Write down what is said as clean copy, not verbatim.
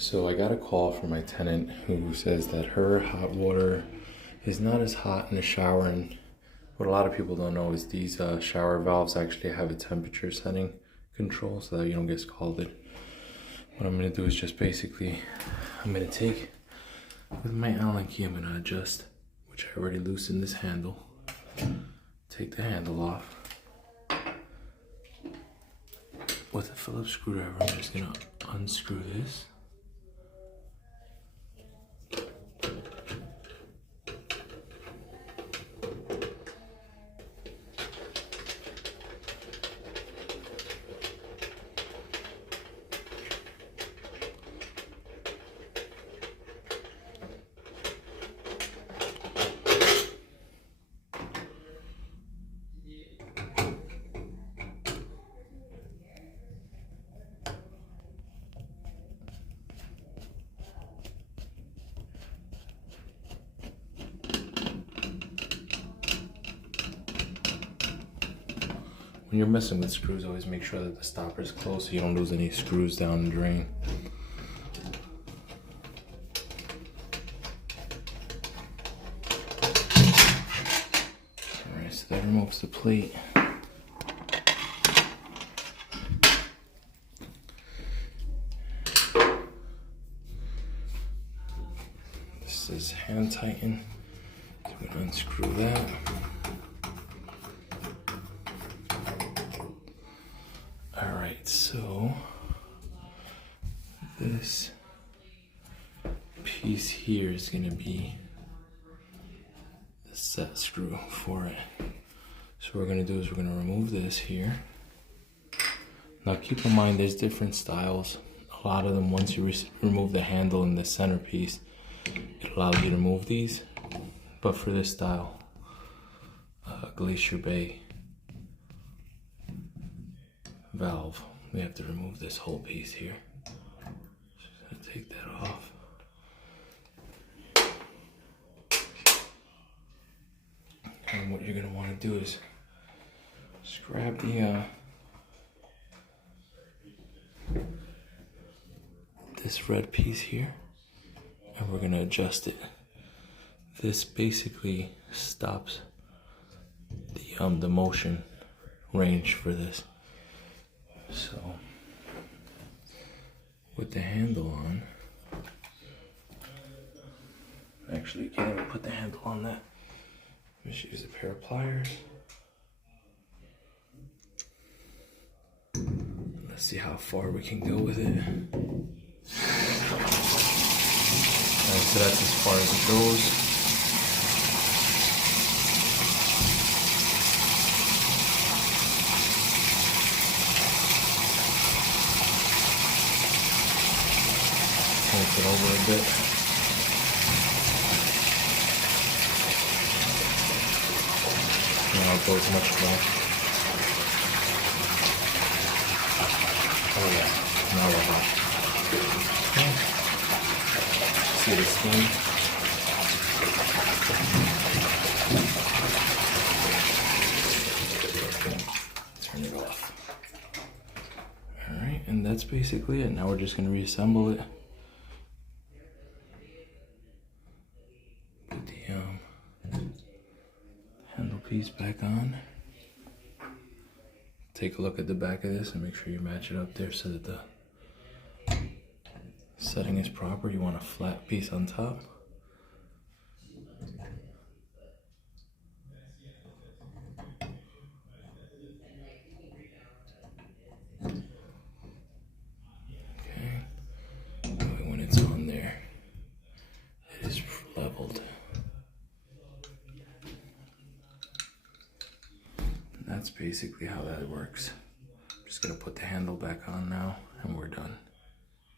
So I got a call from my tenant who says that her hot water is not as hot in the shower, and what a lot of people don't know is these shower valves actually have a temperature setting control so that you don't get scalded. What I'm going to do is just basically, I'm going to take, with my Allen key, I'm going to adjust, which I already loosened this handle, take the handle off. With a Phillips screwdriver, I'm just going to unscrew this. When you're messing with screws, always make sure that the stopper is closed so you don't lose any screws down the drain. Alright, so that removes the plate. This is hand tighten. So I'm going to unscrew that. Alright, so this piece here is going to be the set screw for it. So what we're going to do is we're going to remove this here. Now keep in mind there's different styles. A lot of them, once you remove the handle and the centerpiece, it allows you to move these. But for this style, Glacier Bay valve, we have to remove this whole piece here. Just gonna take that off. And what you're gonna want to do is just grab the this red piece here, and we're gonna adjust it. This basically stops the motion range for this. So, with the handle on, actually you can't even put the handle on that. Just use a pair of pliers. Let's see how far we can go with it. Alright, so that's as far as it goes. It over a bit. Now it goes much more. Oh yeah, now we're hot. Okay. See the steam? Turn it off. Alright, and that's basically it. Now we're just going to reassemble it. Handle piece back on. Take a look at the back of this and make sure you match it up there so that the setting is proper. You want a flat piece on top. Okay. When it's on there, it is leveled. That's basically how that works. I'm just gonna put the handle back on now and we're done.